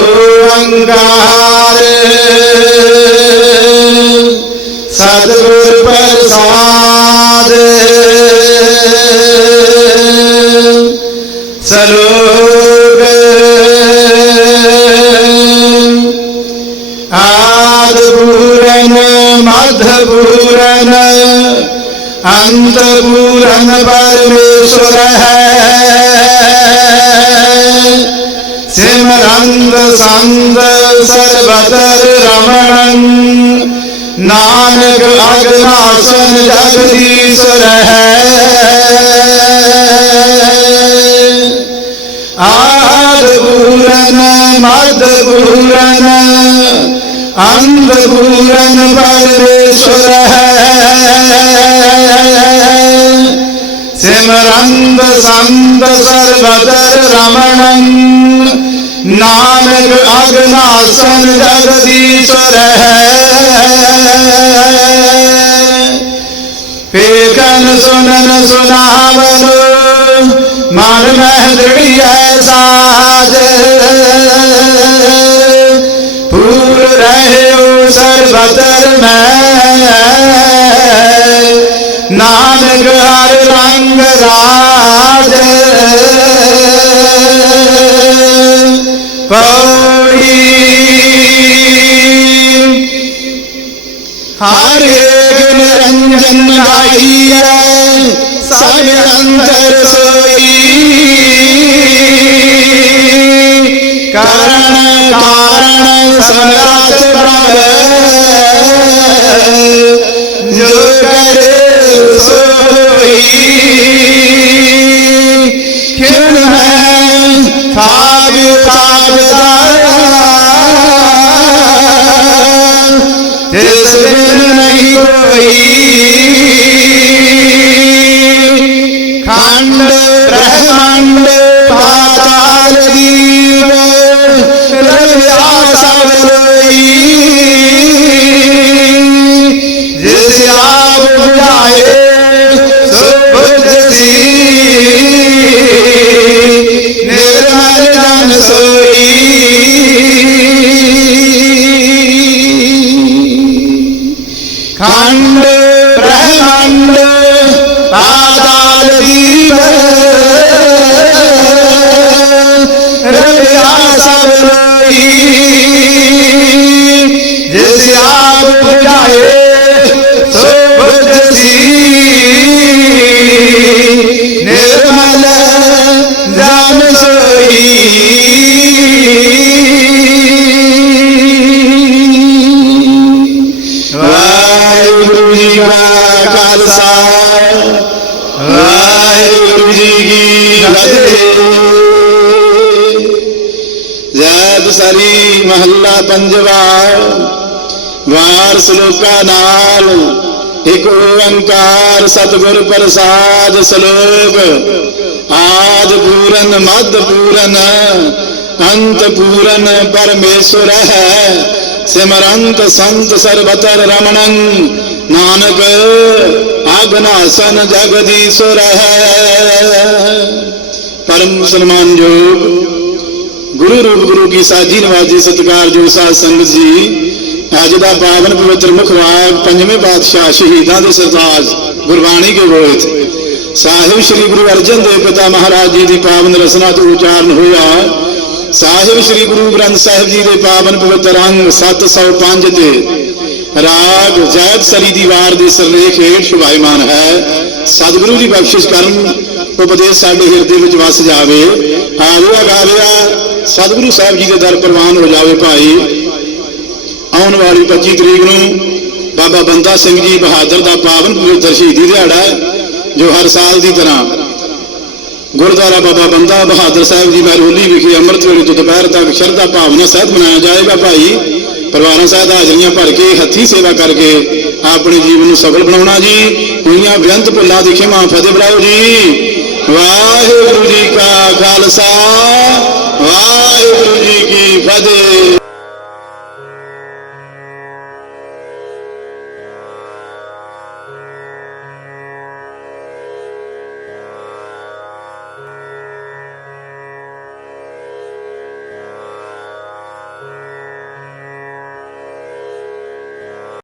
ਇਕ ਓੰਕਾਰ ਸਤਿਗੁਰ ਪ੍ਰਸਾਦ। ਸਲੋਕ। ਆਦ ਪੂਰਨ ਮਧ ਪੂਰਨ ਅੰਤ ਪੂਰਨ ਪਰਮੇਸ਼ਵਰ ਹੈ। ਸਿਮਰੰਦ ਸੰਦ ਸਰਬਤਰ ਰਮਣੰ ਨਾਨਕ ਅਗਨਾਸਨ ਜਗਦੀਸ਼ਰ ਹੈ ਆਦ ਪੂਰਨ ਮਦ ਪੂਰਨ ਅੰਧ ਪੂਰਨ ਪਰਮੇਸ਼ਵਰ ਹੈ ਸਿਮਰੰਦ ਸੰਤ ਸਰਬਤਰ ਰਮਣੰ ਨਾਨਕ ਅਗਨਾਸਨ ਜਗਦੀਸ਼ਰ ਹੈ ਪੇਖਨ ਸੁਨਨ ਸੁਨਾਵਨ ਮਨ ਮਹਿ ਦ੍ਰਿੜੀਐ ਸਾਜ ਹਰੇ ਨਿਰੰਜਨ ਗਾਈਐ ਸਭ ਅੰਤਰ ਸੋਈ। ਕਾਰਣ ਕਾਰਣ ਸਮਰਾਟ ਪ੍ਰਭ ਜੋ ਕਰੇ ਸੋਈ ਆਪ ਬੁਝਾਏ ਸੋ ਬੁਝਸੀ ਨਿਰਮਲ ਜਨ ਸੋਈ। ਵਾਹਿਗੁਰੂ ਜੀ ਕਾ ਖਾਲਸਾ, ਵਾਹਿਗੁਰੂ ਜੀ ਕੀ ਫਤਿਹ। ਜੈ ਸਰੀ ਮਹੱਲਾ ਪੰਜਵਾ। ਵਾਰ ਸ਼ਲੋਕਾ ਨਾਲ, ਇੱਕ ਓੰਕਾਰ ਸਤਿਗੁਰ ਪ੍ਰਸਾਦ ਸ਼ਲੋਕ। ਆਦ ਪੂਰਨ ਮਦ ਪੂਰਨ, ਅੰਤ ਪੂਰਨ ਪਰਮੇਸ਼ਵਰ ਹੈ। ਸਿਮਰੰਤ ਸੰਤ ਸਰਬਤਰ ਰਮਣੰ, ਨਾਨਕ ਆਗਨਾਸਨ ਜਗਦੀਸ਼ਵਰ ਹੈ। ਪਰਮ ਸਨਮਾਨਯੋਗ ਗੁਰੂ ਰੂਪ ਗੁਰੂ ਕੀ ਸਾਜੀ ਨਵਾਜੀ ਸਤਿਕਾਰਯੋਗ ਸਾਧ ਸੰਗਤ ਜੀ ਅੱਜ ਦਾ ਪਾਵਨ ਪਵਿੱਤਰ ਮੁਖ ਵਾਕ ਪੰਜਵੇਂ ਪਾਤਸ਼ਾਹ ਸ਼ਹੀਦਾਂ ਦੇ ਸਰਤਾਜ ਗੁਰਬਾਣੀ ਕੇ ਗੋਇਤ ਸਾਹਿਬ ਸ੍ਰੀ ਗੁਰੂ ਅਰਜਨ ਦੇਵ ਪਿਤਾ ਮਹਾਰਾਜ ਜੀ ਦੀ ਪਾਵਨ ਰਸਨਾ ਤੋਂ ਉਚਾਰਨ ਹੋਇਆ। ਸਾਹਿਬ ਸ੍ਰੀ ਗੁਰੂ ਗ੍ਰੰਥ ਸਾਹਿਬ ਜੀ ਦੇ ਪਾਵਨ ਪਵਿੱਤਰ ਅੰਗ 705 ਤੇ ਰਾਗ ਜੈਤ ਸਰੀ ਦੀ ਵਾਰ ਦੇ ਸਰਲੇਖ ਹੇਠ ਸ਼ੁਭਾਇਮਾਨ ਹੈ। ਸਤਿਗੁਰੂ ਦੀ ਬਖਸ਼ਿਸ਼ ਕਰਨ, ਉਪਦੇਸ਼ ਸਾਡੇ ਹਿਰਦੇ ਵਿੱਚ ਵਸ ਜਾਵੇ। ਆਰਿਆ ਗਾਵਿਆ, ਸਤਿਗੁਰੂ ਸਾਹਿਬ ਜੀ ਦੇ ਦਰ ਪ੍ਰਵਾਨ ਹੋ ਜਾਵੇ ਭਾਈ। ਆਉਣ ਵਾਲੀ 25 ਤਰੀਕ ਨੂੰ ਬਾਬਾ ਬੰਦਾ ਸਿੰਘ ਜੀ ਬਹਾਦਰ ਦਾ ਪਾਵਨ ਪਵਿੱਤਰ ਸ਼ਹੀਦੀ ਦਿਹਾੜਾ ਜੋ ਹਰ ਸਾਲ ਦੀ ਤਰ੍ਹਾਂ ਗੁਰਦੁਆਰਾ ਬਾਬਾ ਬੰਦਾ ਬਹਾਦਰ ਸਾਹਿਬ ਜੀ ਮਹਿਰੂਲੀ ਵਿਖੇ ਅੰਮ੍ਰਿਤ ਵੇਲੇ ਤੋਂ ਦੁਪਹਿਰ ਤੱਕ ਸ਼ਰਧਾ ਭਾਵਨਾ ਸਹਿਤ ਮਨਾਇਆ ਜਾਏਗਾ ਭਾਈ। ਪਰਿਵਾਰਾਂ ਸਹਿਤ ਹਾਜ਼ਰੀਆਂ ਭਰ ਕੇ, ਹੱਥੀ ਸੇਵਾ ਕਰਕੇ ਆਪਣੇ ਜੀਵਨ ਨੂੰ ਸਫਲ ਬਣਾਉਣਾ ਜੀ। ਹੋਈਆਂ ਬੇਅੰਤ ਭੁੱਲਾਂ ਦੀ ਮਾਂ ਫਤਿਹ ਬੁਲਾਓ ਜੀ। ਵਾਹਿਗੁਰੂ ਜੀ ਕਾ ਖਾਲਸਾ, ਵਾਹਿਗੁਰੂ ਜੀ ਕੀ ਫਤਿਹ।